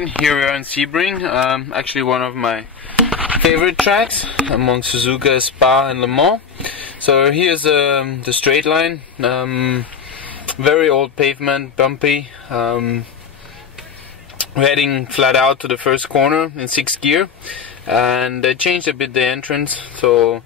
Alright, here we are in Sebring, actually one of my favorite tracks among Suzuka, Spa and Le Mans. So here's the straight line, very old pavement, bumpy. We're heading flat out to the first corner in 6th gear, and they changed a bit the entrance, so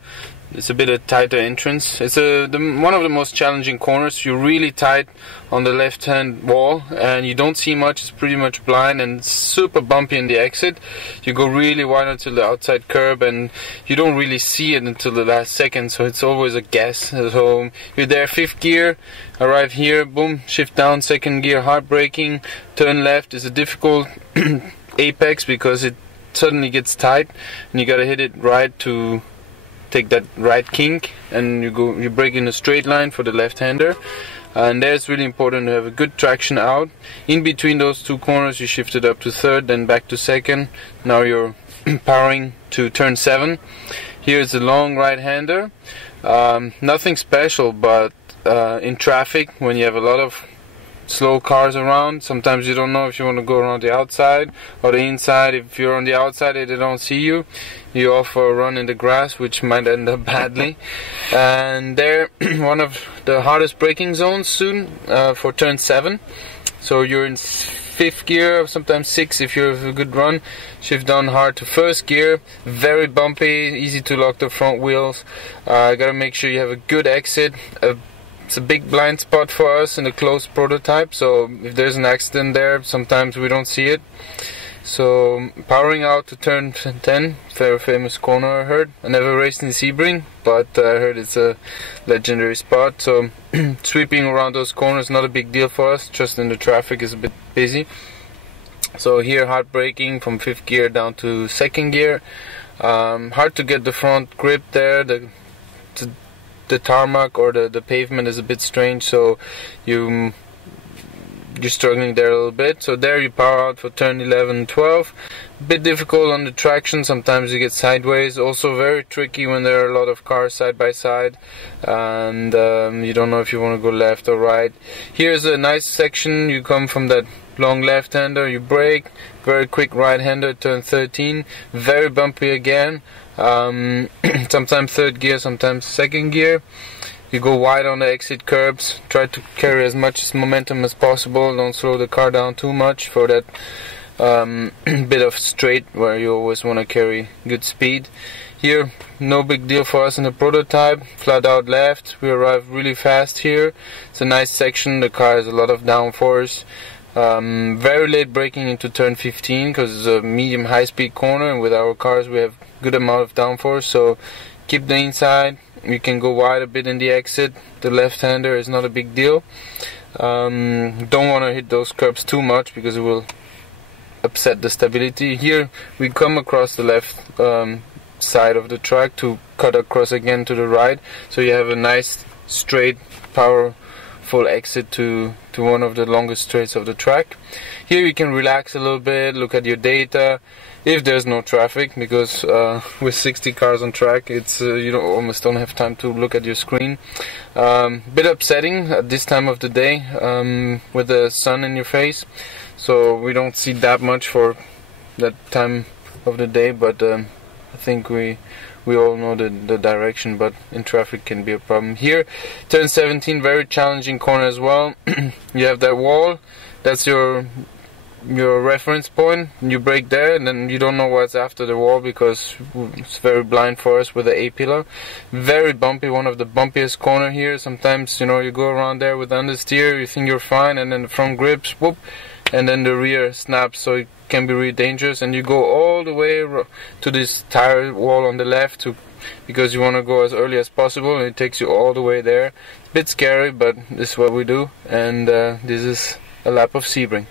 it's a bit a tighter entrance. It's one of the most challenging corners. You're really tight on the left hand wall and you don't see much. It's pretty much blind and super bumpy in the exit. You go really wide until the outside curb and you don't really see it until the last second, so it's always a guess. So you're there 5th gear, arrive here, boom, shift down, 2nd gear, hard braking, turn left. Is a difficult apex because it suddenly gets tight and you gotta hit it right to take that right kink, and you brake in a straight line for the left-hander. And there it's really important to have a good traction out. In between those two corners you shift it up to 3rd, then back to 2nd. Now you're powering to turn 7. Here's a long right-hander. Nothing special, but in traffic when you have a lot of slow cars around, sometimes you don't know if you want to go around the outside or the inside. If you're on the outside and they don't see you, you offer a run in the grass, which might end up badly. And they're one of the hardest braking zones soon for turn 7. So you're in 5th gear, sometimes 6th if you have a good run. Shift down hard to 1st gear, very bumpy, easy to lock the front wheels. Gotta make sure you have a good exit. It's a big blind spot for us in a closed prototype, so if there's an accident there, sometimes we don't see it. So powering out to turn 10, very famous corner I heard. I never raced in Sebring, but I heard it's a legendary spot. So sweeping around those corners, not a big deal for us, just in the traffic is a bit busy. So here hard braking from 5th gear down to 2nd gear. Hard to get the front grip there. The tarmac or the pavement is a bit strange, so you're struggling there a little bit. So there you power out for turn 11 and 12. Bit difficult on the traction, sometimes you get sideways. Also very tricky when there are a lot of cars side by side and you don't know if you want to go left or right. Here's a nice section. You come from that long left-hander, you brake, very quick right-hander, turn 13, very bumpy again. Sometimes 3rd gear, sometimes 2nd gear. You go wide on the exit curbs, try to carry as much momentum as possible, don't slow the car down too much for that bit of straight where you always want to carry good speed. Here, no big deal for us in the prototype, flat out left, we arrive really fast here. It's a nice section, the car has a lot of downforce. Very late braking into turn 15 because it's a medium high speed corner, and with our cars we have good amount of downforce, so keep the inside. You can go wide a bit in the exit. The left-hander is not a big deal. Don't want to hit those curbs too much because it will upset the stability. Here we come across the left side of the track to cut across again to the right, so you have a nice straight powerful exit to one of the longest straights of the track. Here you can relax a little bit, look at your data if there's no traffic, because with 60 cars on track, it's you almost don't have time to look at your screen. Bit upsetting at this time of the day with the sun in your face, so we don't see that much for that time of the day, but I think we all know the direction, but in traffic can be a problem. Here, turn 17, very challenging corner as well. You have that wall, that's your reference point. You brake there and then you don't know what's after the wall because it's very blind for us with the A-pillar. Very bumpy, one of the bumpiest corner here. Sometimes you go around there with understeer, you think you're fine, and then the front grips, whoop, and then the rear snaps, so it can be really dangerous. And you go all the way to this tire wall on the left because you want to go as early as possible, and it takes you all the way there. Bit scary, but this is what we do, and this is a lap of Sebring.